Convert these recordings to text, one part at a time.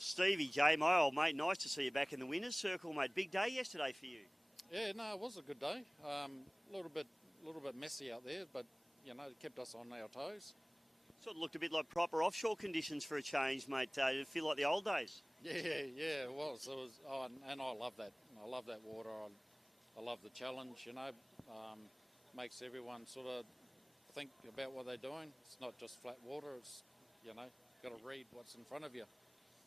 Stevie J, my old mate, nice to see you back in the winner's circle, mate. Big day yesterday for you. Yeah, no, it was a good day. A little bit messy out there, but it kept us on our toes. Sort of looked a bit like proper offshore conditions for a change, mate. Did it feel like the old days? Yeah, it was. And I love that. I love that water. I love the challenge. Makes everyone sort of think about what they're doing. It's not just flat water. It's got to read what's in front of you.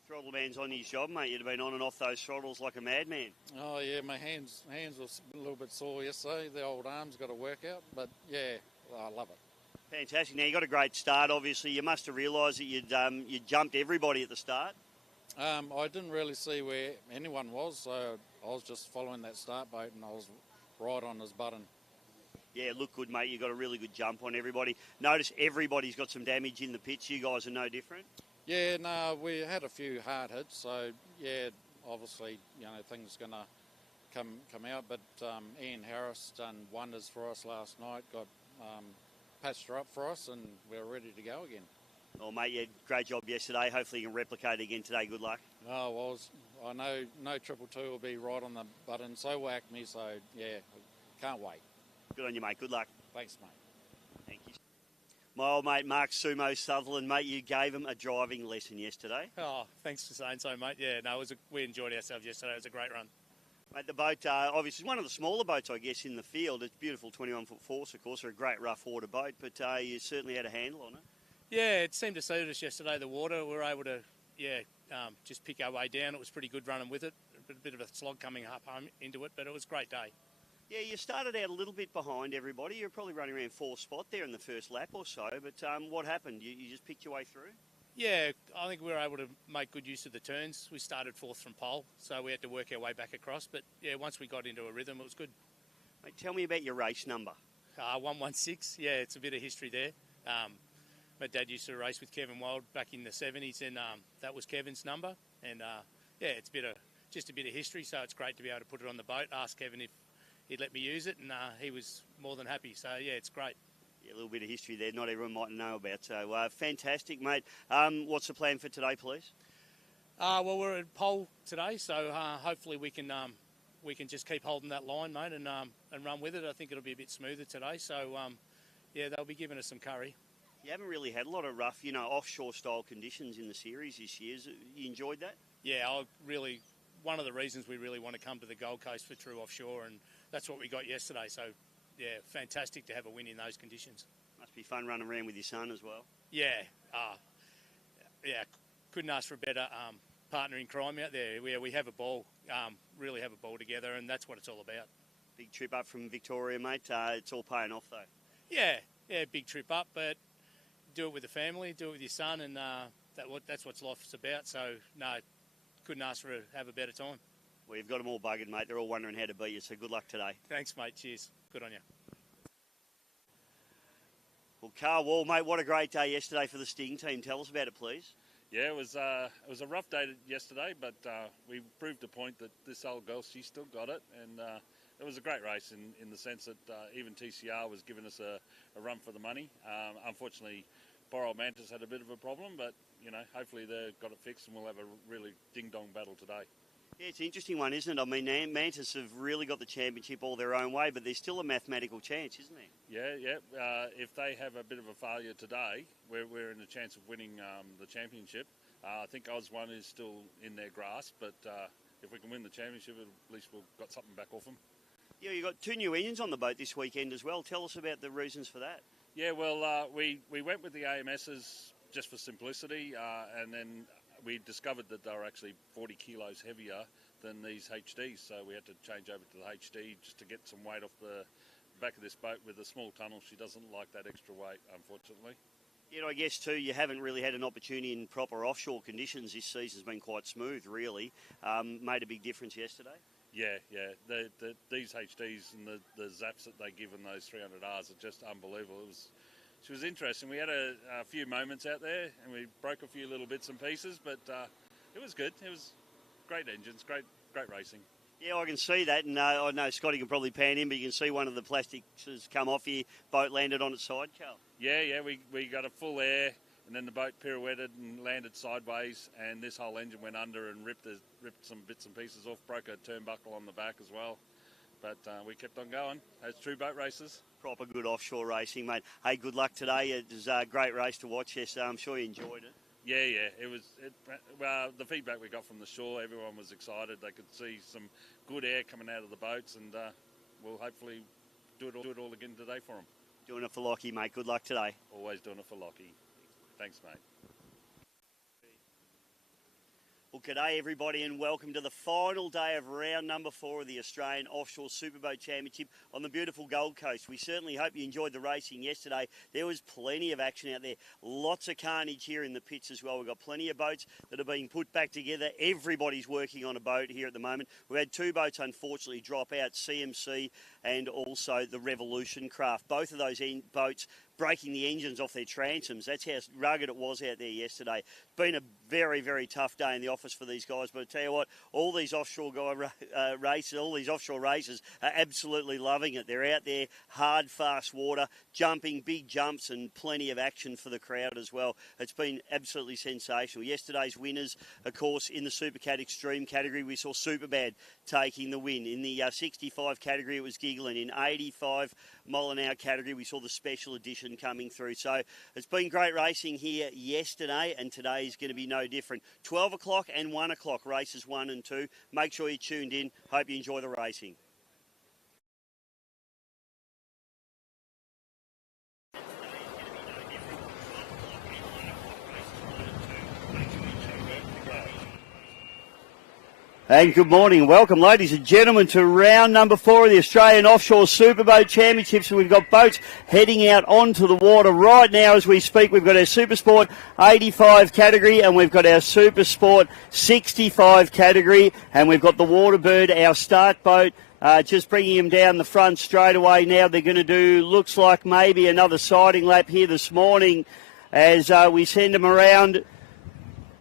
Throttle man's on his job, mate. You'd have been on and off those throttles like a madman. Oh yeah, my hands were a little bit sore yesterday. The old arms got to work out, but yeah, I love it. Fantastic. Now you got a great start. Obviously, you must have realised that you jumped everybody at the start. I didn't really see where anyone was, so I was just following that start boat, and I was right on his button. Yeah, look good, mate. You got a really good jump on everybody. Notice everybody's got some damage in the pitch. You guys are no different. Yeah, no, we had a few hard hits, so yeah, obviously, things going to come out. But Ian Harris done wonders for us last night, got patched her up for us, and we're ready to go again. Well, mate, you had a great job yesterday. Hopefully you can replicate it again today. Good luck. Oh, I know no 222 will be right on the button, so will Acme, so yeah, can't wait. Good on you, mate. Good luck. Thanks, mate. Thank you. My old mate, Mark Sumo Sutherland, mate, you gave him a driving lesson yesterday. Oh, thanks for saying so, mate. Yeah, no, we enjoyed ourselves yesterday. It was a great run. Mate, the boat, obviously, one of the smaller boats, I guess, in the field. It's beautiful 21-foot force, of course, a great rough water boat, but you certainly had a handle on it. Yeah, it seemed to suit us yesterday, the water. We were able to, just pick our way down. It was pretty good running with it. A bit of a slog coming up home into it, but it was a great day. Yeah, you started out a little bit behind everybody. You were probably running around fourth spot there in the first lap or so, but what happened? You just picked your way through? Yeah, I think we were able to make good use of the turns. We started fourth from pole, so we had to work our way back across. But, yeah, once we got into a rhythm, it was good. Mate, tell me about your race number. 116, yeah, it's a bit of history there. My dad used to race with Kevin Wild back in the 70s, and that was Kevin's number. And, it's just a bit of history, so it's great to be able to put it on the boat. Ask Kevin if he'd let me use it, and he was more than happy. So, yeah, it's great. Yeah, a little bit of history there not everyone might know about. So, fantastic, mate. What's the plan for today, please? Well, we're at pole today, so hopefully we can just keep holding that line, mate, and run with it. I think it'll be a bit smoother today. So, they'll be giving us some curry. You haven't really had a lot of rough, offshore-style conditions in the series this year. You enjoyed that? Yeah, one of the reasons we really want to come to the Gold Coast for true offshore, and that's what we got yesterday. So, yeah, fantastic to have a win in those conditions. Must be fun running around with your son as well. Yeah, couldn't ask for a better partner in crime out there. We have a ball, really have a ball together, and that's what it's all about. Big trip up from Victoria, mate. It's all paying off, though. Yeah, big trip up, but do it with the family, do it with your son, and that's what life's about. So, no, couldn't ask for have a better time. Well, you've got them all buggered, mate. They're all wondering how to beat you, so good luck today. Thanks, mate. Cheers. Good on you. Well, Carl Wall, mate, what a great day yesterday for the Sting team. Tell us about it, please. Yeah, it was a rough day yesterday, but we proved a point that this old girl, she still got it, and it was a great race in the sense that even TCR was giving us a run for the money. Unfortunately, poor old Mantis had a bit of a problem, but, hopefully they've got it fixed and we'll have a really ding-dong battle today. Yeah, it's an interesting one, isn't it? I mean, Mantis have really got the championship all their own way, but there's still a mathematical chance, isn't there? Yeah. If they have a bit of a failure today, we're in a chance of winning the championship. I think Oz 1 is still in their grasp, but if we can win the championship, at least we've got something back off them. Yeah, you've got 2 new engines on the boat this weekend as well. Tell us about the reasons for that. Yeah, well, we went with the AMSs just for simplicity, and then we discovered that they were actually 40 kilos heavier than these HDs, so we had to change over to the HD just to get some weight off the back of this boat. With a small tunnel, she doesn't like that extra weight, unfortunately. Yeah, I guess too, you haven't really had an opportunity in proper offshore conditions. This season's been quite smooth, really. Made a big difference yesterday. Yeah. These HDs and the zaps that they give in those 300Rs are just unbelievable. She was interesting. We had a few moments out there and we broke a few little bits and pieces, but it was good. It was great engines, great racing. Yeah, I can see that, and I know Scotty can probably pan in, but you can see one of the plastics has come off here. Boat landed on its side, Carl. Yeah, we got a full air. and then the boat pirouetted and landed sideways, and this whole engine went under and ripped some bits and pieces off, broke a turnbuckle on the back as well. But we kept on going, as true boat races. Proper good offshore racing, mate. Hey, good luck today. It was a great race to watch. Yes, I'm sure you enjoyed it. Yeah. Well, the feedback we got from the shore, everyone was excited. They could see some good air coming out of the boats, and we'll hopefully do it all again today for them. Doing it for Lockie, mate. Good luck today. Always doing it for Lockie. Thanks, mate. Well, g'day everybody and welcome to the final day of round number 4 of the Australian Offshore Superboat Championship on the beautiful Gold Coast. We certainly hope you enjoyed the racing yesterday. There was plenty of action out there. Lots of carnage here in the pits as well. We've got plenty of boats that are being put back together. Everybody's working on a boat here at the moment. We've had 2 boats unfortunately drop out, CMC and also the Revolution craft. Both of those boats breaking the engines off their transoms. That's how rugged it was out there yesterday. It's been a very, very tough day in the office for these guys, but I tell you what, all these offshore races, all these offshore races are absolutely loving it. They're out there, hard, fast water, jumping, big jumps, and plenty of action for the crowd as well. It's been absolutely sensational. Yesterday's winners, of course, in the Supercat Extreme category, we saw Superbad taking the win. In the 65 category, it was Giggling. In 85 mile an hour category, we saw the special edition coming through. So it's been great racing here yesterday, and today is going to be no different. 12 o'clock and 1 o'clock, races 1 and 2. Make sure you're tuned in. Hope you enjoy the racing. And good morning. Welcome, ladies and gentlemen, to round number 4 of the Australian Offshore Superboat Championships. We've got boats heading out onto the water right now as we speak. We've got our Supersport 85 category and we've got our Supersport 65 category, and we've got the Waterbird, our start boat, just bringing them down the front straight away now. They're going to do, looks like maybe another siding lap here this morning as we send them around.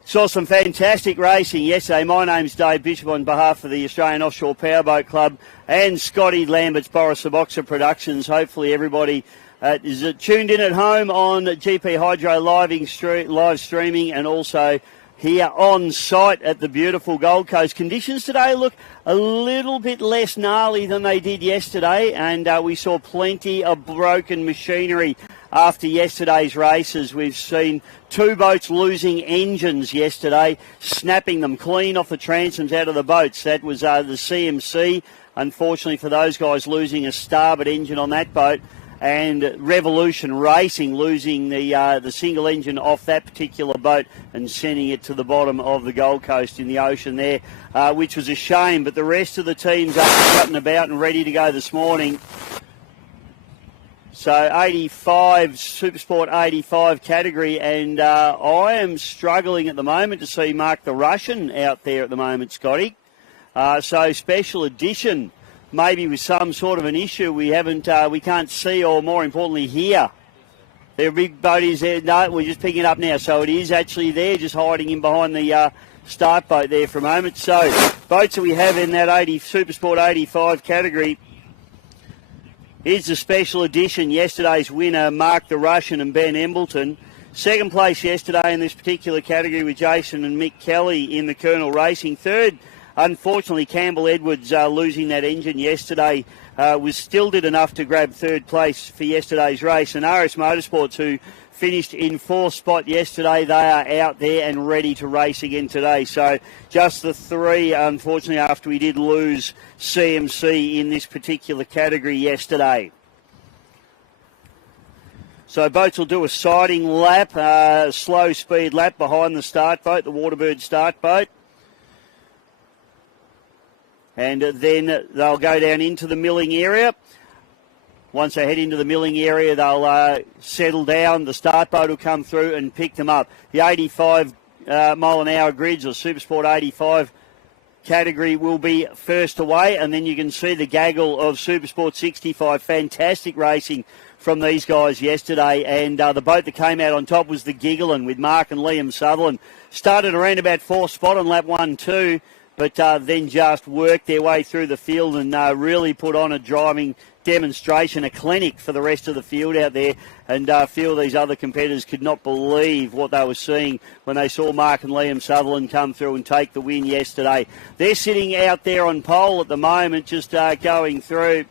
Saw some fantastic racing yesterday. My name's Dave Bishop on behalf of the Australian Offshore Powerboat Club and Scotty Lambert's Boris Saboxa Productions. Hopefully everybody is tuned in at home on GP Hydro live streaming and also here on site at the beautiful Gold Coast. Conditions today look a little bit less gnarly than they did yesterday, and we saw plenty of broken machinery after yesterday's races. We've seen 2 boats losing engines yesterday, snapping them clean off the transoms out of the boats. That was the CMC, unfortunately for those guys, losing a starboard engine on that boat, and Revolution Racing losing the single engine off that particular boat and sending it to the bottom of the Gold Coast in the ocean there, which was a shame. But the rest of the teams up and cutting about and ready to go this morning. So 85, Supersport 85 category, and I am struggling at the moment to see Mark the Russian out there at the moment, Scotty. So special edition, maybe with some sort of an issue we can't see, or more importantly hear. Their big boat is there. No, we're just picking it up now. So it is actually there, just hiding in behind the start boat there for a moment. So boats that we have in that Supersport 85 category. Here's the special edition, yesterday's winner, Mark the Russian and Ben Embleton. Second place yesterday in this particular category with Jason and Mick Kelly in the Colonel Racing. Third, unfortunately, Campbell Edwards losing that engine yesterday still did enough to grab third place for yesterday's race. And RS Motorsports, who finished in 4th spot yesterday, they are out there and ready to race again today. So just the 3, unfortunately, after we did lose CMC in this particular category yesterday. So boats will do a siding lap, slow speed lap behind the start boat, the Waterbird start boat. And then they'll go down into the milling area. Once they head into the milling area, they'll settle down. The start boat will come through and pick them up. The 85 mile an hour grids, or Supersport 85 category, will be first away. And then you can see the gaggle of Supersport 65. Fantastic racing from these guys yesterday. And the boat that came out on top was the Giggling with Mark and Liam Sutherland. Started around about 4th spot on lap 1-2. But then just worked their way through the field and really put on a driving demonstration, a clinic for the rest of the field out there, and feel these other competitors could not believe what they were seeing when they saw Mark and Liam Sutherland come through and take the win yesterday. They're sitting out there on pole at the moment, just going through.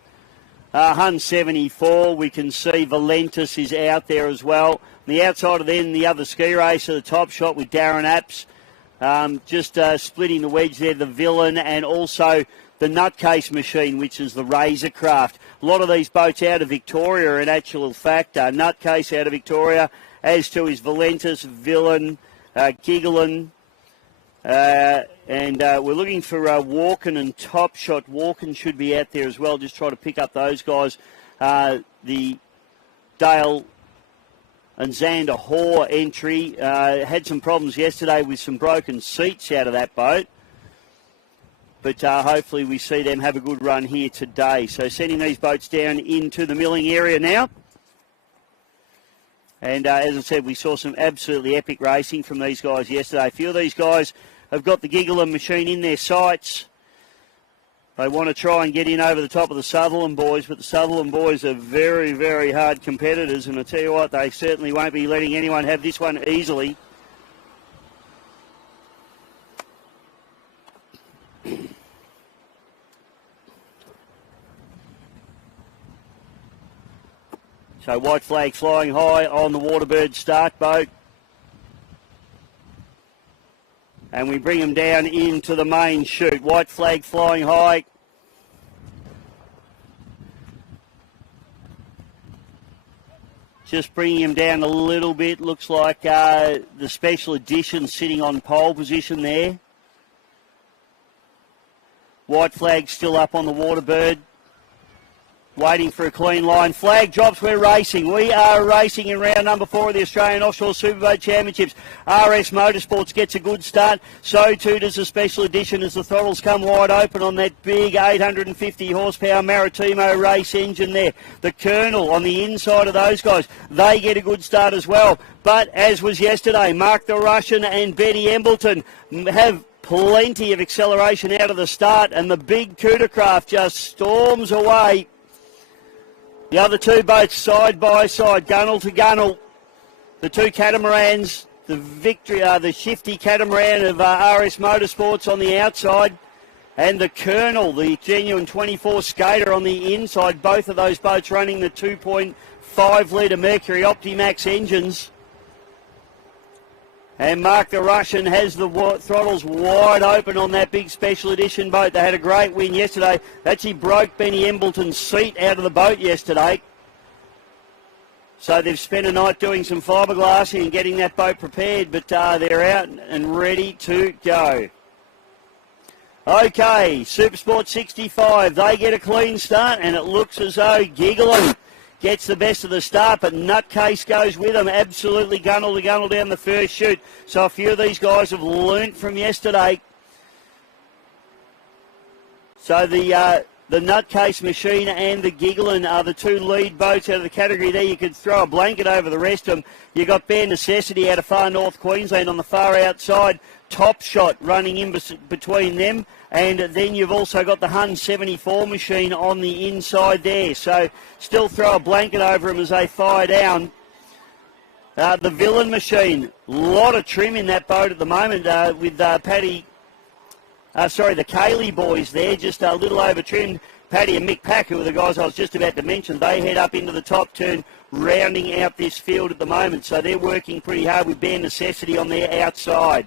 Hun 74, we can see Valentis is out there as well. On the outside of them, the other ski racer, the Top Shot with Darren Apps, just splitting the wedge there, the Villain, and also the Nutcase Machine, which is the Razor Craft. A lot of these boats out of Victoria, in actual fact. Nutcase out of Victoria, as to his Valentis, Villain, Gigglin, and we're looking for Walken and Top Shot. Walken should be out there as well. Just try to pick up those guys. The Dale and Xander Hoare entry had some problems yesterday with some broken seats out of that boat. But hopefully we see them have a good run here today. So sending these boats down into the milling area now. And as I said, we saw some absolutely epic racing from these guys yesterday. A few of these guys have got the Gigglin machine in their sights. They want to try and get in over the top of the Sutherland boys, but the Sutherland boys are very, very hard competitors. And I tell you what, they certainly won't be letting anyone have this one easily. So white flag flying high on the Waterbird start boat. And we bring them down into the main chute. White flag flying high. Just bringing him down a little bit. Looks like the special edition sitting on pole position there. White flag still up on the Waterbird. Waiting for a clean line. Flag drops, we're racing. We are racing in round number 4 of the Australian Offshore Superboat Championships. RS Motorsports gets a good start. So too does the special edition as the throttles come wide open on that big 850 horsepower Maritimo race engine there. The Colonel on the inside of those guys. They get a good start as well. But as was yesterday, Mark the Russian and Betty Embleton have plenty of acceleration out of the start, and the big Cootercraft just storms away. The other two boats side by side, gunnel to gunnel. The two catamarans, the shifty catamaran of RS Motorsports on the outside, and the Colonel, the genuine 24 skater on the inside. Both of those boats running the 2.5 litre Mercury Optimax engines. And Mark the Russian has the throttles wide open on that big special edition boat. They had a great win yesterday. They actually broke Benny Embleton's seat out of the boat yesterday. So they've spent a night doing some fiberglassing and getting that boat prepared, but they're out and ready to go. Okay, Supersport 65, they get a clean start, and it looks as though Gigglin gets the best of the start, but Nutcase goes with them. Absolutely gunnel to gunnel down the first chute. So a few of these guys have learnt from yesterday. So the Nutcase Machine and the Gigglin are the two lead boats out of the category there. You could throw a blanket over the rest of them. You've got Bare Necessity out of far north Queensland on the far outside. Top Shot running in between them. And then you've also got the Hun 74 machine on the inside there. So still throw a blanket over them as they fire down. The Villain machine, a lot of trim in that boat at the moment with the Cayley boys there, just a little over trimmed. Paddy and Mick Pack, who are the guys I was just about to mention, they head up into the top turn, rounding out this field at the moment. So they're working pretty hard with Bare Necessity on their outside.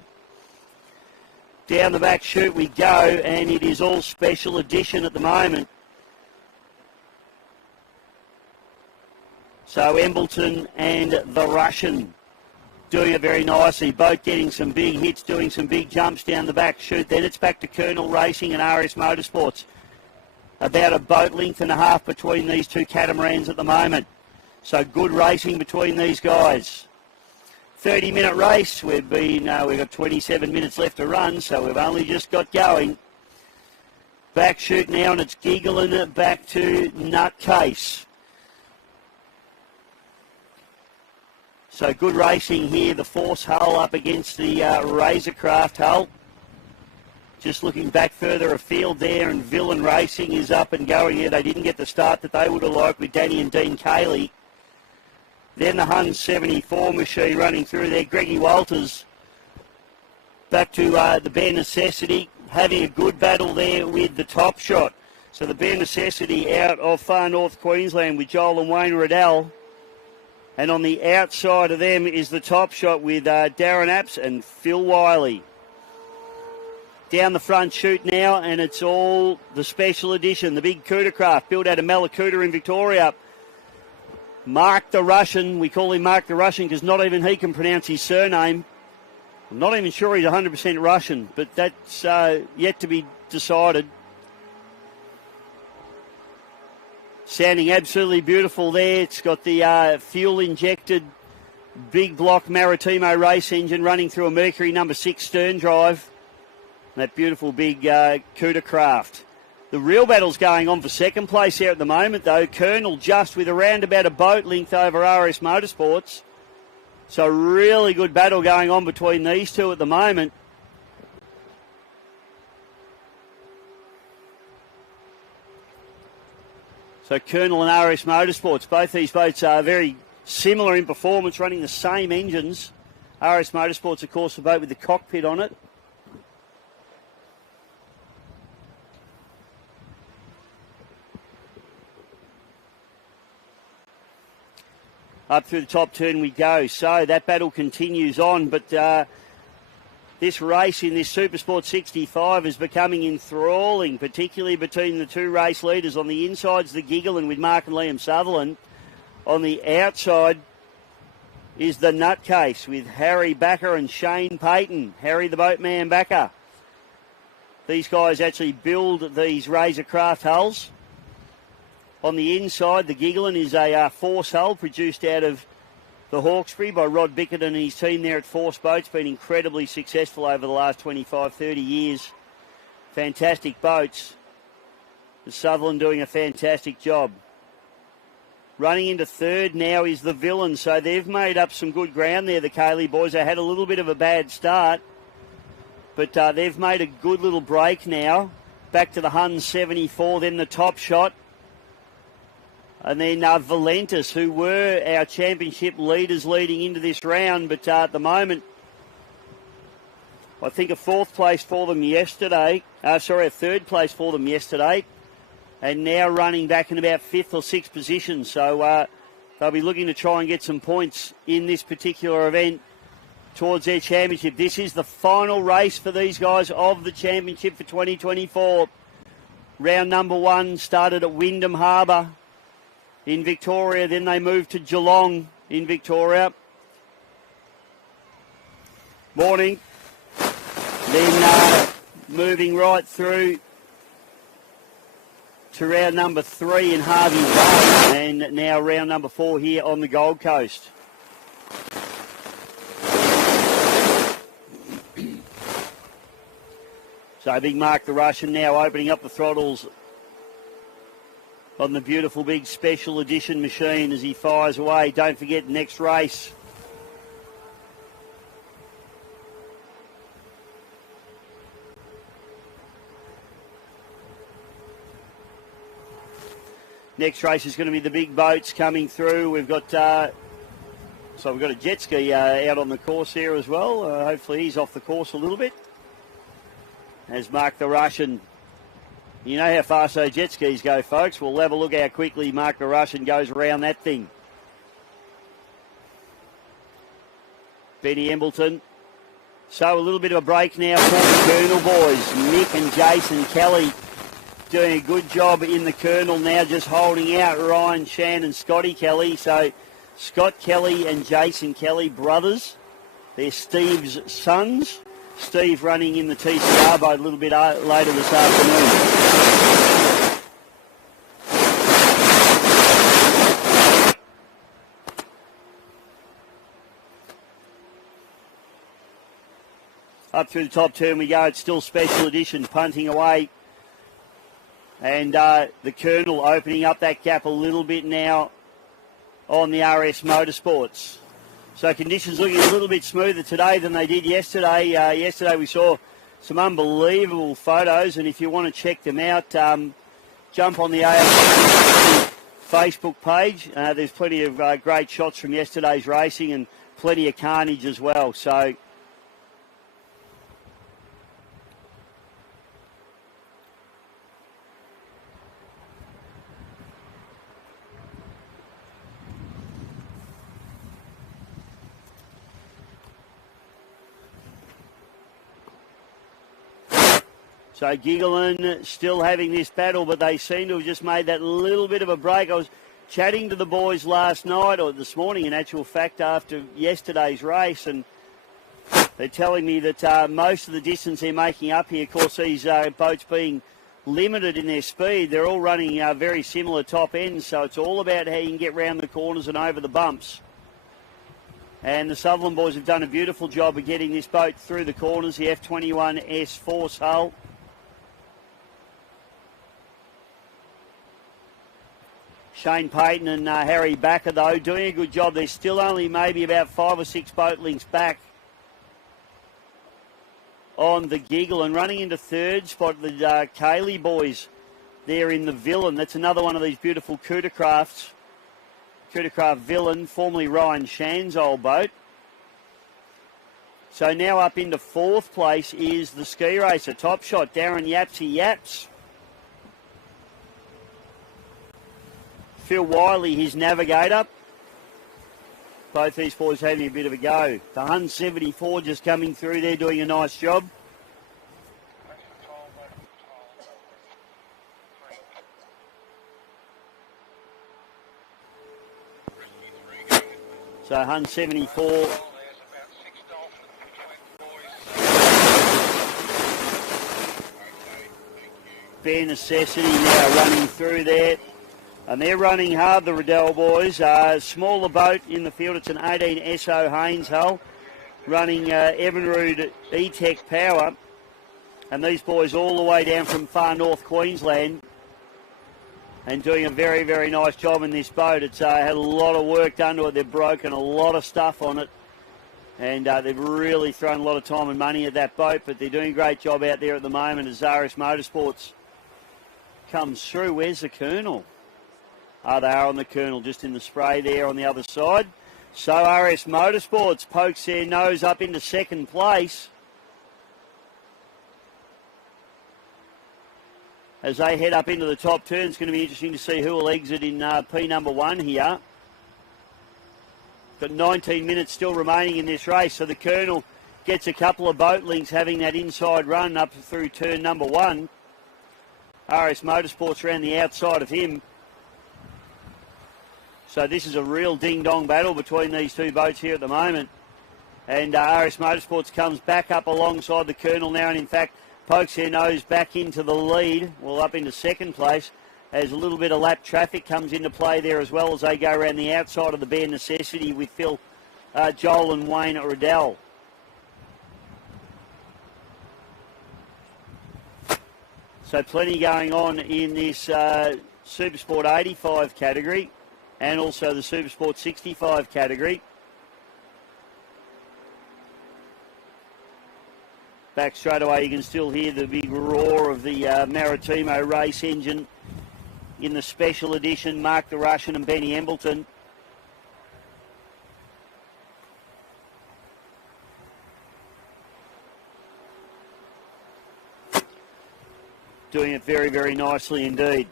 Down the back chute we go, and it is all special edition at the moment. So Embleton and the Russian doing it very nicely. Both getting some big hits, doing some big jumps down the back chute. Then it's back to Colonel Racing and RS Motorsports. About a boat length and a half between these two catamarans at the moment. So good racing between these guys. 30-minute race. We've got 27 minutes left to run, so we've only just got going. Back chute now, and it's Gigglin back to Nutcase. So good racing here. The Force hull up against the Razorcraft hull. Just looking back further afield there, and Villain Racing is up and going here. They didn't get the start that they would have liked with Danny and Dean Cayley. Then the Hun 74 machine running through there. Greggy Walters back to the Bare Necessity, having a good battle there with the Top Shot. So the Bare Necessity out of far north Queensland with Joel and Wayne Riddell. And on the outside of them is the Top Shot with Darren Apps and Phil Wiley. Down the front chute now, and it's all the special edition, the big Cuda craft built out of Malakuta in Victoria. Mark the Russian, we call him Mark the Russian because not even he can pronounce his surname. I'm not even sure he's 100% Russian, but that's yet to be decided. Sounding absolutely beautiful there. It's got the fuel-injected big block Maritimo race engine running through a Mercury number 6 stern drive. That beautiful big Cuda craft. The real battle's going on for second place here at the moment, though. Colonel just with around about a boat length over RS Motorsports. So really good battle going on between these two at the moment. So Colonel and RS Motorsports, both these boats are very similar in performance, running the same engines. RS Motorsports, of course, the boat with the cockpit on it. Up through the top turn we go. So that battle continues on, but this race in this Supersport 65 is becoming enthralling, particularly between the two race leaders. On the inside's the Giggling with Mark and Liam Sutherland. On the outside is the Nutcase with Harry Backer and Shane Payton. Harry the Boatman Backer. These guys actually build these Razor Craft hulls. On the inside, the Giggling is a Force hull produced out of the Hawkesbury by Rod Bickett and his team there at Force Boats. Been incredibly successful over the last 25, 30 years. Fantastic boats. The Sutherland doing a fantastic job. Running into third now is the Villain. So they've made up some good ground there, the Cayley boys. They had a little bit of a bad start, but they've made a good little break now. Back to the Hun 74, then the Top Shot. And then Valentis, who were our championship leaders leading into this round, but at the moment, I think a third place for them yesterday, and now running back in about 5th or 6th position. So they'll be looking to try and get some points in this particular event towards their championship. This is the final race for these guys of the championship for 2024. Round number 1 started at Wyndham Harbour in Victoria, then they moved to Geelong in Victoria. Morning. Then moving right through to round number 3 in Harvey Bay, and now round number 4 here on the Gold Coast. So big Mark the Russian now opening up the throttles on the beautiful big special edition machine as he fires away. Don't forget, next race. Next race is going to be the big boats coming through. We've got a jet ski out on the course here as well. Hopefully he's off the course a little bit. As Mark the Russian. You know how fast those jet skis go, folks. We'll have a look how quickly Mark the Russian goes around that thing. Benny Embleton. So a little bit of a break now for the Colonel boys. Mick and Jason Kelly doing a good job in the Colonel now, just holding out Ryan Shan and Scotty Kelly. So Scott Kelly and Jason Kelly, brothers. They're Steve's sons. Steve running in the TCR boat a little bit later this afternoon. Up through the top turn we go. It's still special edition, punting away. And the Colonel opening up that gap a little bit now on the RS Motorsports. So conditions looking a little bit smoother today than they did yesterday. Yesterday we saw Some unbelievable photos, and if you want to check them out, jump on the AFL Facebook page. There's plenty of great shots from yesterday's racing and plenty of carnage as well. So Giggling still having this battle, but they seem to have just made that little bit of a break. I was chatting to the boys last night, or this morning in actual fact, after yesterday's race, and they're telling me that most of the distance they're making up here, of course, these boats being limited in their speed, they're all running very similar top ends, so it's all about how you can get round the corners and over the bumps. And the Sutherland boys have done a beautiful job of getting this boat through the corners, the F21S Force hull. Shane Payton and Harry Backer, though, doing a good job. They're still only maybe about 5 or 6 boat lengths back on the Giggle, and running into third spot, the Cayley boys there in the Villain. That's another one of these beautiful Cootercrafts. Cootercraft Villain, formerly Ryan Shand's old boat. So now up into fourth place is the ski racer, Top Shot, Darren Yapsy Yaps. Phil Wiley, his navigator. Both these boys having a bit of a go. The Hun 74 just coming through there doing a nice job. So Hun 74. Bare Necessity now running through there. And they're running hard, the Riddell boys. Smaller boat in the field. It's an 18 SO Haynes hull, running Evinrude E-Tech power. And these boys all the way down from far north Queensland and doing a very, very nice job in this boat. It's had a lot of work done to it. They've broken a lot of stuff on it. And they've really thrown a lot of time and money at that boat. But they're doing a great job out there at the moment as Zaris Motorsports comes through. Where's the Colonel? They are on the Colonel, just in the spray there on the other side. So RS Motorsports pokes their nose up into second place as they head up into the top turn. It's going to be interesting to see who will exit in P number 1 here. Got 19 minutes still remaining in this race, so the Colonel gets a couple of boat links having that inside run up through turn number 1. RS Motorsports around the outside of him. So this is a real ding-dong battle between these two boats here at the moment. And RS Motorsports comes back up alongside the Colonel now, and in fact pokes their nose back into the lead, well, up into second place, as a little bit of lap traffic comes into play there as well as they go around the outside of the Bare Necessity with Phil, Joel and Wayne Riddell. So plenty going on in this Supersport 85 category and also the Supersport 65 category. Back straight away, you can still hear the big roar of the Maritimo race engine in the special edition, Mark the Russian and Benny Embleton. Doing it very, very nicely indeed.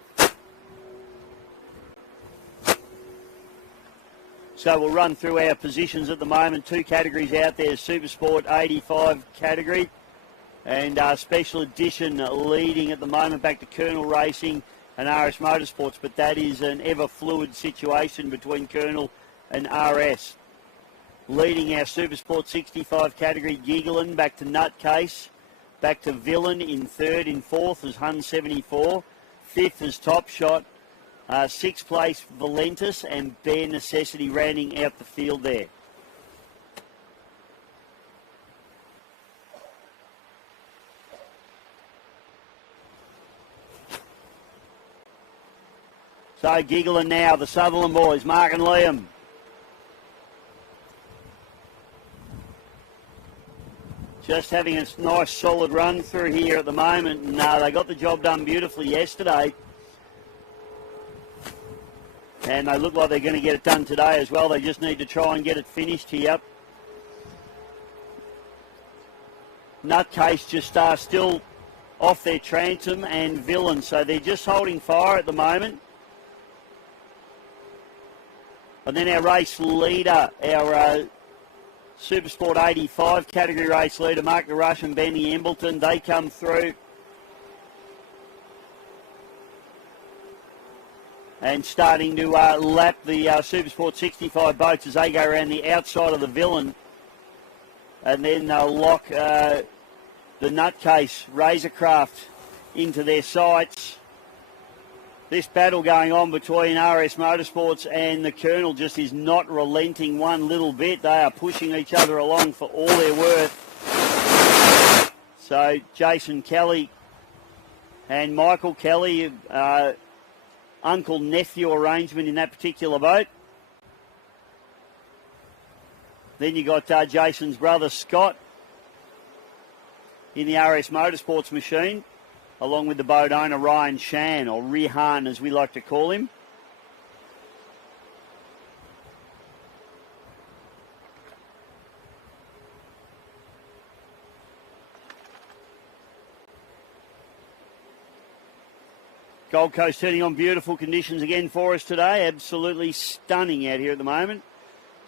So we'll run through our positions at the moment. Two categories out there, Supersport 85 category and Special Edition leading at the moment, back to Colonel Racing and RS Motorsports, but that is an ever-fluid situation between Colonel and RS. Leading our Supersport 65 category, Giggling, back to Nutcase, back to Villain in third. In fourth is Hun 74, fifth is Top Shot, sixth place Valentis, and Bare Necessity rounding out the field there. So Giggling now, the Sutherland boys, Mark and Liam. just having a nice solid run through here at the moment. And they got the job done beautifully yesterday. And they look like they're going to get it done today as well. They just need to try and get it finished here. Nutcase just still off their transom, and Villain. So they're just holding fire at the moment. And then our race leader, our Supersport 85 category race leader, Mark the Rush and Benny Embleton, they come through. And starting to lap the Supersport 65 boats as they go around the outside of the Villain. And then they'll lock the Nutcase Razorcraft into their sights. This battle going on between RS Motorsports and the Colonel just is not relenting one little bit. They are pushing each other along for all their worth. So Jason Kelly and Michael Kelly, uncle-nephew arrangement in that particular boat. Then you got Jason's brother Scott in the RS Motorsports machine, along with the boat owner Ryan Shan, or Rihan as we like to call him. Gold Coast turning on beautiful conditions again for us today. Absolutely stunning out here at the moment.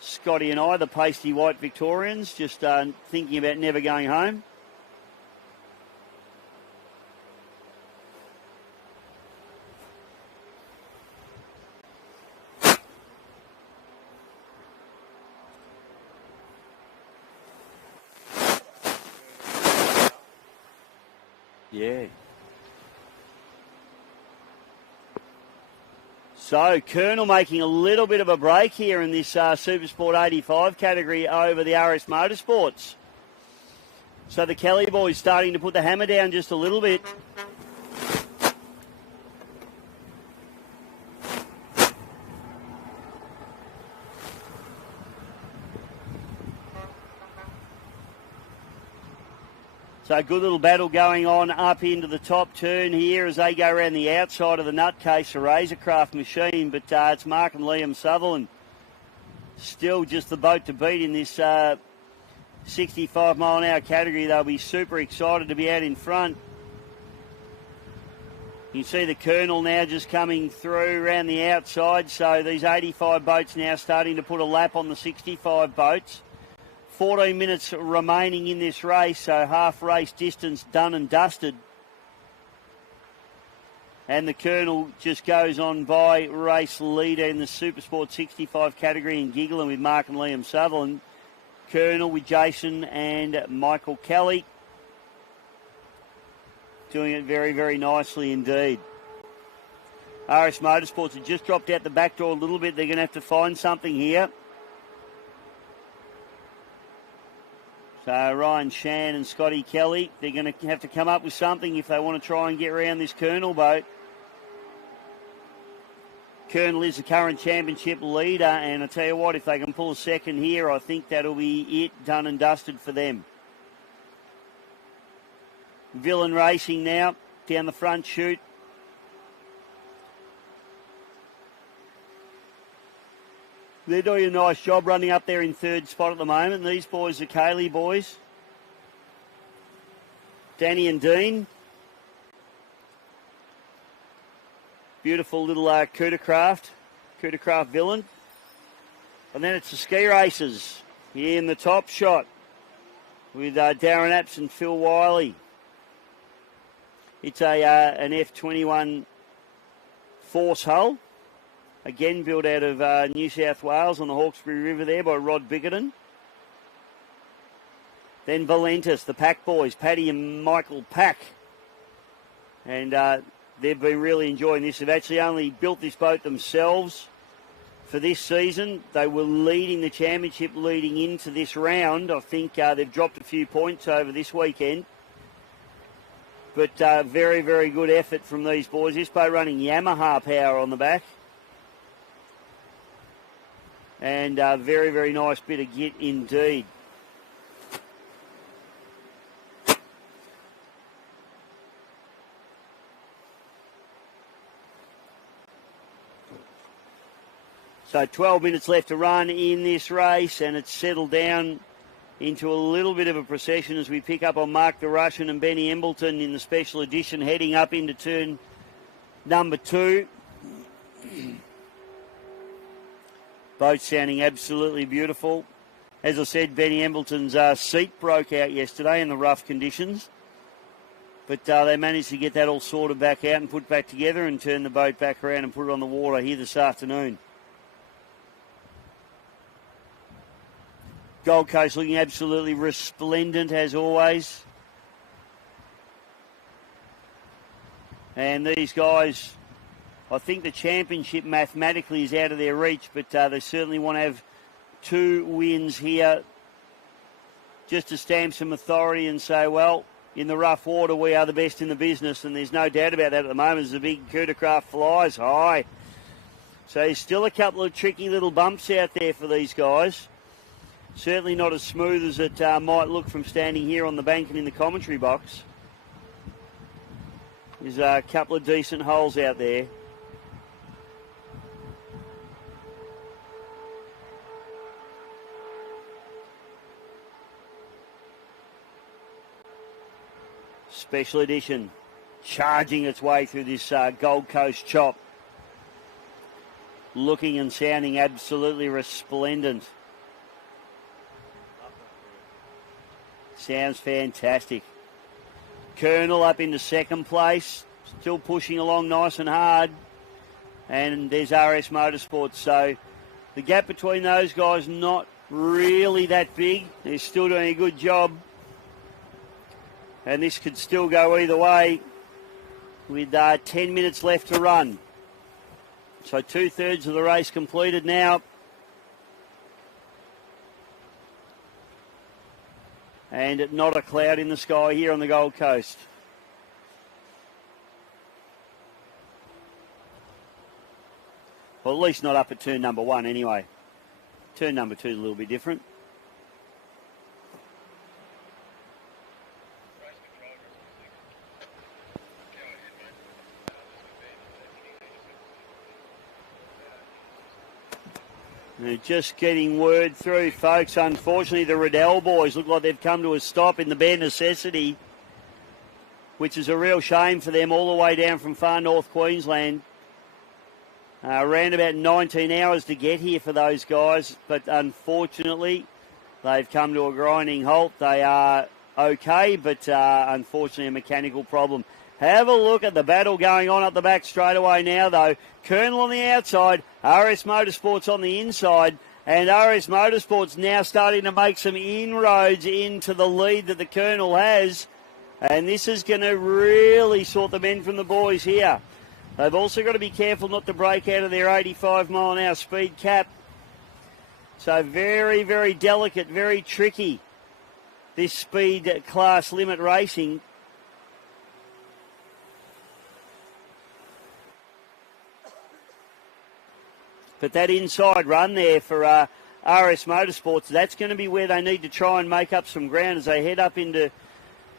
Scotty and I, the pasty white Victorians, just thinking about never going home. Yeah. So, Colonel making a little bit of a break here in this Supersport 85 category over the RS Motorsports. So the Kelly boys starting to put the hammer down just a little bit. So a good little battle going on up into the top turn here as they go around the outside of the Nutcase, a Razorcraft machine, but it's Mark and Liam Sutherland. Still just the boat to beat in this 65 mile an hour category. They'll be super excited to be out in front. You can see the Colonel now just coming through around the outside. So these 85 boats now starting to put a lap on the 65 boats. 14 minutes remaining in this race, so half race distance done and dusted. And the Colonel just goes on by race leader in the Supersport 65 category in giggling with Mark and Liam Sutherland. Colonel with Jason and Michael Kelly. Doing it very, very nicely indeed. RS Motorsports have just dropped out the back door a little bit. They're going to have to find something here. So Ryan Shan and Scotty Kelly, they're going to have to come up with something if they want to try and get around this Colonel boat. Colonel is the current championship leader, and I tell you what, if they can pull a second here, I think that'll be it, done and dusted for them. Villain Racing now, down the front chute. They're doing a nice job running up there in third spot at the moment. These boys are Cayley boys. Danny and Dean. Beautiful little Cootercraft Villain. And then it's the ski races here in the top shot with Darren Apps and Phil Wiley. It's an F21 Force hull. Again, built out of New South Wales on the Hawkesbury River there by Rod Bickerton. Then Valentis, the Pack boys, Paddy and Michael Pack. And they've been really enjoying this. They've actually only built this boat themselves for this season. They were leading the championship leading into this round. I think they've dropped a few points over this weekend. But very, very good effort from these boys. This boat running Yamaha power on the back. And very, very nice bit of git indeed. So 12 minutes left to run in this race, and it's settled down into a little bit of a procession as we pick up on Mark the Russian and Benny Embleton in the special edition, heading up into turn number 2. Both sounding absolutely beautiful. As I said, Benny Embleton's seat broke out yesterday in the rough conditions, but they managed to get that all sorted back out and put back together and turn the boat back around and put it on the water here this afternoon. Gold Coast looking absolutely resplendent as always. And these guys, I think the championship mathematically is out of their reach, but they certainly want to have 2 wins here just to stamp some authority and say, well, in the rough water we are the best in the business, and there's no doubt about that at the moment as the big coup de craft flies high. So there's still a couple of tricky little bumps out there for these guys. Certainly not as smooth as it might look from standing here on the bank and in the commentary box. There's a couple of decent holes out there. Special edition charging its way through this Gold Coast chop. Looking and sounding absolutely resplendent. Sounds fantastic. Colonel up into second place. Still pushing along nice and hard. And there's RS Motorsports. So the gap between those guys not really that big. They're still doing a good job. And this could still go either way with 10 minutes left to run. So 2/3 of the race completed now. And not a cloud in the sky here on the Gold Coast. Well, at least not up at turn number 1 anyway. Turn number 2 is a little bit different. They're just getting word through, folks. Unfortunately, the Riddell boys look like they've come to a stop in the bare necessity, which is a real shame for them all the way down from far north Queensland. Around about 19 hours to get here for those guys, but unfortunately, they've come to a grinding halt. They are okay, but unfortunately a mechanical problem. Have a look at the battle going on up the back straight away now, though. Colonel on the outside, RS Motorsports on the inside, and RS Motorsports now starting to make some inroads into the lead that the Colonel has, and this is going to really sort the men from the boys here. They've also got to be careful not to break out of their 85-mile-an-hour speed cap. So very, very delicate, very tricky, this speed class limit racing. But that inside run there for RS Motorsports, that's going to be where they need to try and make up some ground as they head up into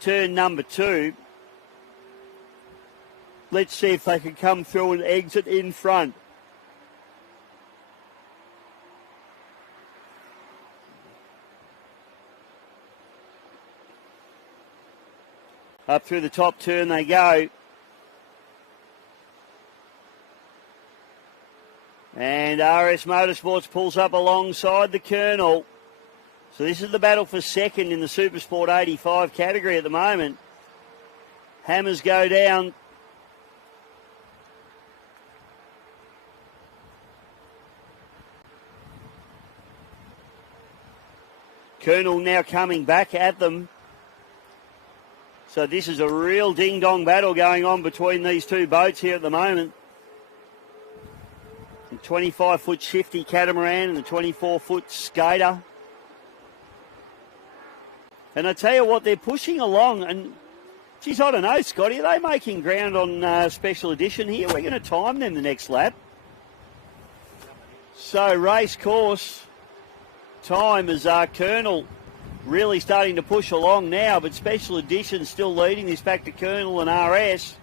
turn number 2. Let's see if they can come through and exit in front. Up through the top turn they go. And RS Motorsports pulls up alongside the Colonel. So this is the battle for second in the Supersport 85 category at the moment. Hammers go down. Colonel now coming back at them. So this is a real ding-dong battle going on between these two boats here at the moment. The 25-foot shifty catamaran and the 24-foot skater. And I tell you what, they're pushing along. And, geez, I don't know, Scotty, are they making ground on special edition here? We're going to time them the next lap. So race course time is Colonel really starting to push along now, but special edition still leading this back to Colonel and RS.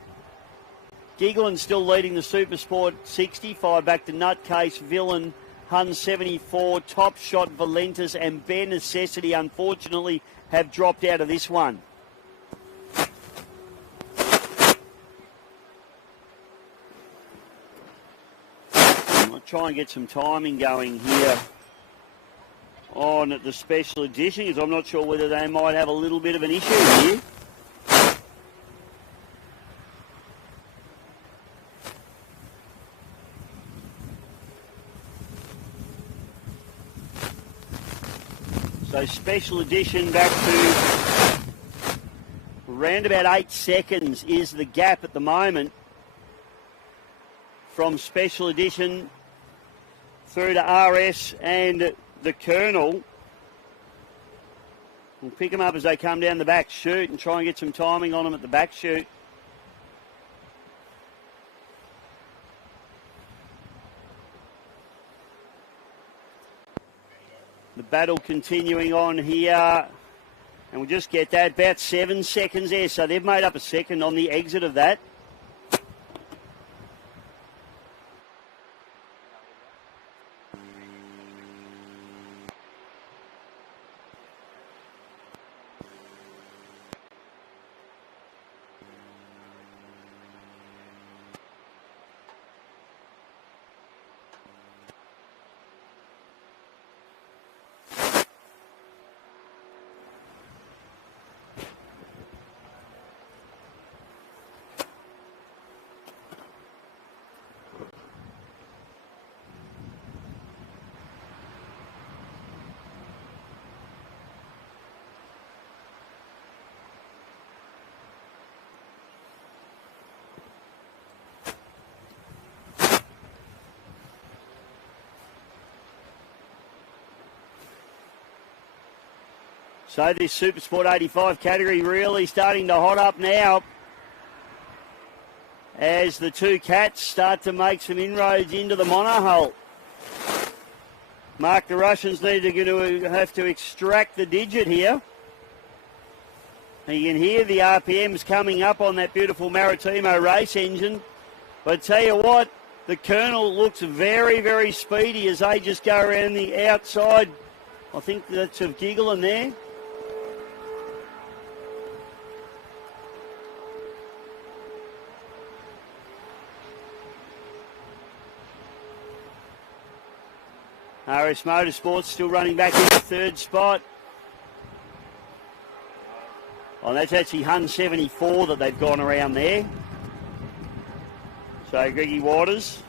Giggling still leading the Supersport 65 back to Nutcase, Villain, Hun 74, Top Shot, Valentis and Bare Necessity, unfortunately, have dropped out of this one. I'll try and get some timing going here on the special edition, because I'm not sure whether they might have a little bit of an issue here. So special edition back to around about 8 seconds is the gap at the moment from special edition through to RS and the Colonel. We'll pick them up as they come down the back chute and try and get some timing on them at the back chute. The battle continuing on here, and we'll just get that, about 7 seconds there, so they've made up a second on the exit of that. So this Super Sport 85 category really starting to hot up now as the two cats start to make some inroads into the monohull. Mark, the Russians need to have to extract the digit here. And you can hear the RPMs coming up on that beautiful Maritimo race engine. But I tell you what, the Colonel looks very, very speedy as they just go around the outside. I think that's of Giggling there. RS Motorsports still running back in the third spot. Oh, that's actually Hun 74 that they've gone around there. So Greggy Waters.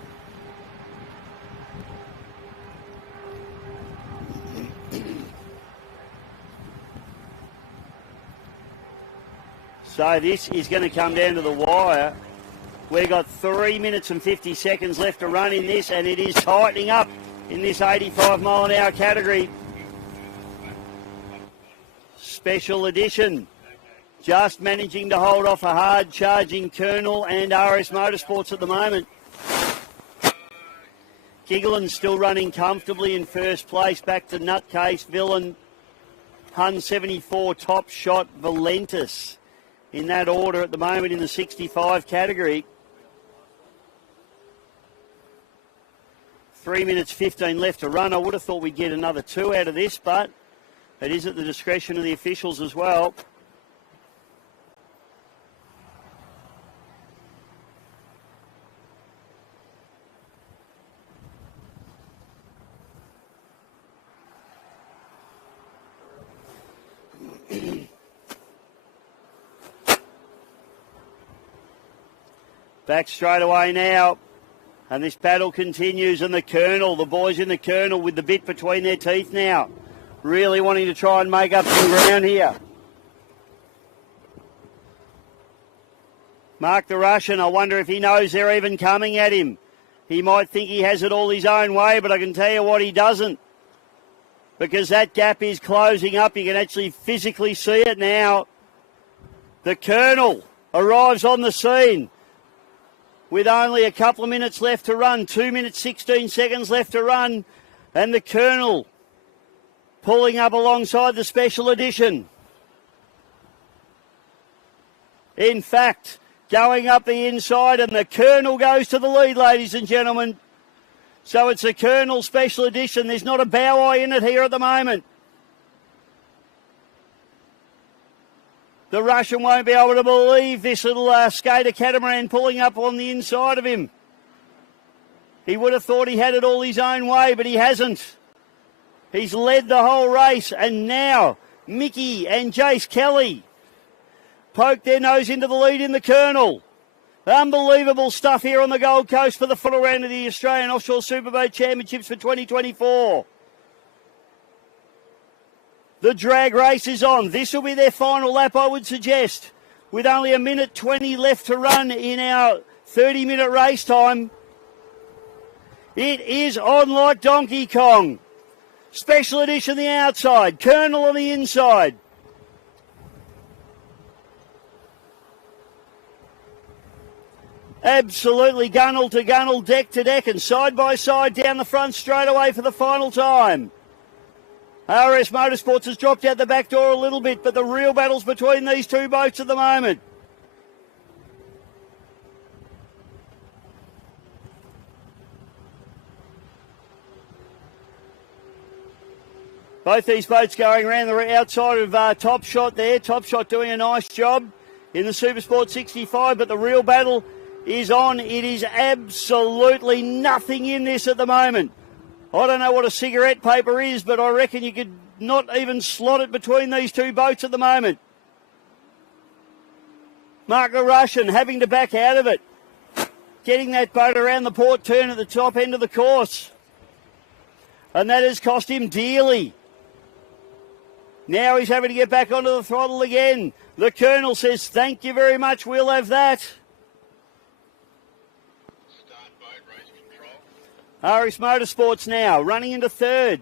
So this is going to come down to the wire. We've got 3 minutes and 50 seconds left to run in this, and it is tightening up in this 85 mile an hour category. Special edition. Just managing to hold off a hard charging Colonel and RS Motorsports at the moment. Giggling still running comfortably in first place. Back to Nutcase, Villain, Hun 74, Top Shot, Valentis. In that order at the moment in the 65 category. 3 minutes 15 left to run. I would have thought we'd get another 2 out of this, but it is at the discretion of the officials as well. Back straight away now. And this battle continues, and the Colonel, the boys in the Colonel with the bit between their teeth now. Really wanting to try and make up some ground here. Mark the Russian, I wonder if he knows they're even coming at him. He might think he has it all his own way, but I can tell you what, he doesn't. Because that gap is closing up. You can actually physically see it now. The Colonel arrives on the scene with only a couple of minutes left to run. 2 minutes, 16 seconds left to run. And the Colonel pulling up alongside the special edition. In fact, going up the inside, and the Colonel goes to the lead, ladies and gentlemen. So it's a Colonel Special Edition. There's not a bow eye in it here at the moment. The Russian won't be able to believe this little skater catamaran pulling up on the inside of him. He would have thought he had it all his own way, but he hasn't. He's led the whole race, and now Mickey and Jace Kelly poke their nose into the lead in the Colonel. Unbelievable stuff here on the Gold Coast for the final round of the Australian Offshore Superboat Championships for 2024. The drag race is on. This will be their final lap, I would suggest, with only 1:20 left to run in our 30-minute race time. It is on like Donkey Kong. Special Edition the outside, Colonel on the inside. Absolutely gunnel to gunnel, deck to deck, and side by side down the front straight away for the final time. RS Motorsports has dropped out the back door a little bit, but the real battle's between these two boats at the moment. Both these boats going around the outside of Top Shot there. Top Shot doing a nice job in the Supersport 65, but the real battle is on. It is absolutely nothing in this at the moment. I don't know what a cigarette paper is, but I reckon you could not even slot it between these two boats at the moment. Mark the Russian having to back out of it. Getting that boat around the port turn at the top end of the course. And that has cost him dearly. Now he's having to get back onto the throttle again. The Colonel says, thank you very much, we'll have that. RS Motorsports now, running into third.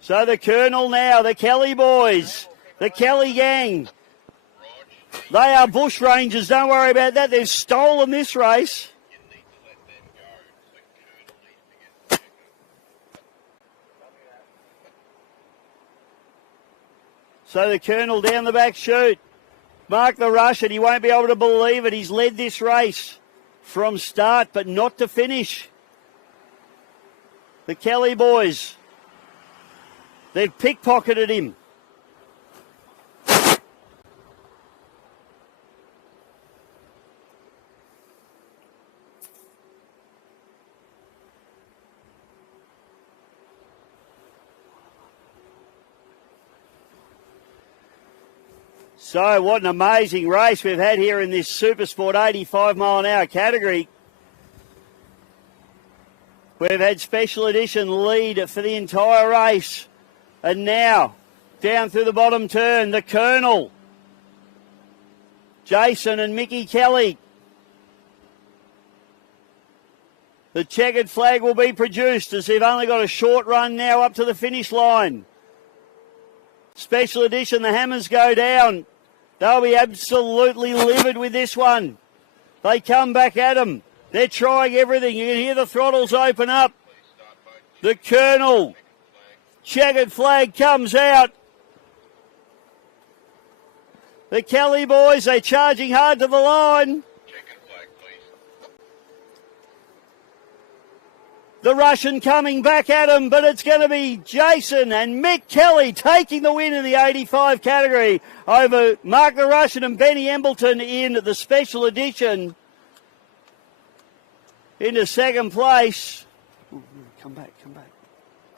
So the Colonel now, the Kelly boys, the Kelly gang. They are bush rangers, don't worry about that. They've stolen this race. So the Colonel down the back chute. Mark the Russian, he won't be able to believe it. He's led this race from start, but not to finish. The Kelly boys, they've pickpocketed him. So what an amazing race we've had here in this Supersport 85 mile an hour category. We've had Special Edition lead for the entire race. And now, down through the bottom turn, the Colonel, Jason and Mickey Kelly. The checkered flag will be produced as they've only got a short run now up to the finish line. Special Edition, the hammers go down. They'll be absolutely livid with this one. They come back at them. They're trying everything. You can hear the throttles open up. The Colonel, checkered flag comes out. The Kelly boys, they're charging hard to the line. The Russian coming back at him, but it's going to be Jason and Mick Kelly taking the win in the 85 category over Mark the Russian and Benny Embleton in the Special Edition. Into second place. Ooh, come back.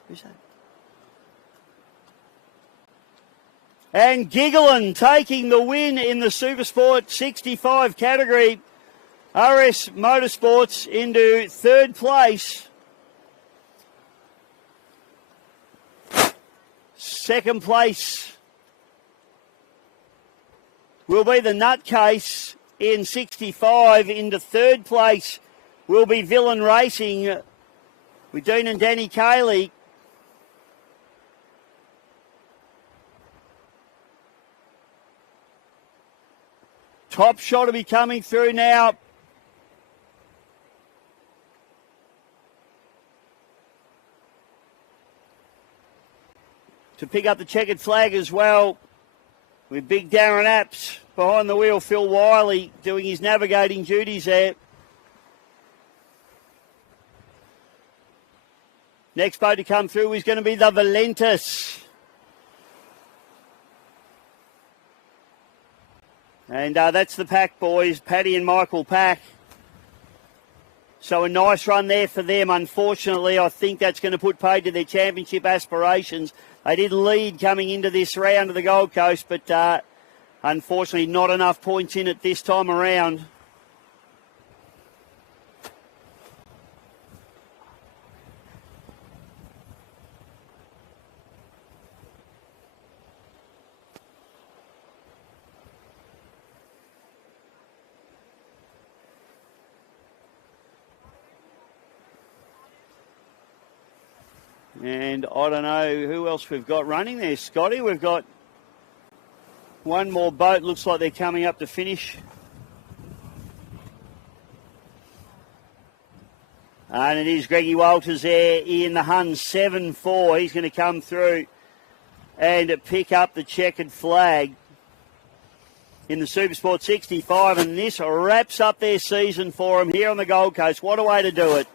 Who's that? And Gigglin taking the win in the Supersport 65 category. RS Motorsports into third place. Second place will be the Nutcase in 65. Into third place will be Villain Racing with Dean and Danny Cayley. Top Shot will be coming through now. To pick up the checkered flag as well. with big Darren Apps behind the wheel. Phil Wiley doing his navigating duties there. Next boat to come through is going to be the Valentis. And that's the pack, boys. Paddy and Michael Pack. So a nice run there for them. Unfortunately, I think that's going to put paid to their championship aspirations. They did lead coming into this round of the Gold Coast, but unfortunately not enough points in it this time around. And I don't know who else we've got running there, Scotty. We've got one more boat. Looks like they're coming up to finish. And it is Greggy Walters there in the Hun 7-4. He's going to come through and pick up the checkered flag in the Supersport 65. And this wraps up their season for them here on the Gold Coast. What a way to do it.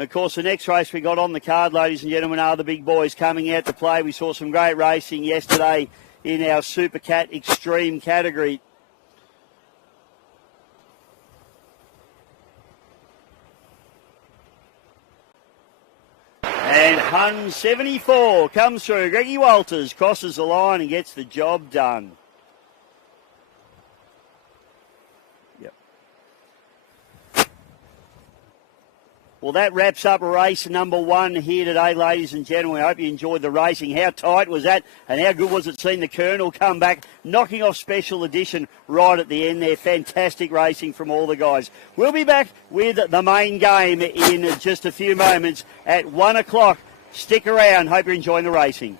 Of course, the next race we got on the card, ladies and gentlemen, are the big boys coming out to play. We saw some great racing yesterday in our Super Cat Extreme category. And Hun 74 comes through. Greggy Walters crosses the line and gets the job done. Well, that wraps up race number 1 here today, ladies and gentlemen. I hope you enjoyed the racing. How tight was that? And how good was it seeing the Colonel come back, knocking off Special Edition right at the end there? Fantastic racing from all the guys. We'll be back with the main game in just a few moments at 1 o'clock. Stick around. Hope you're enjoying the racing.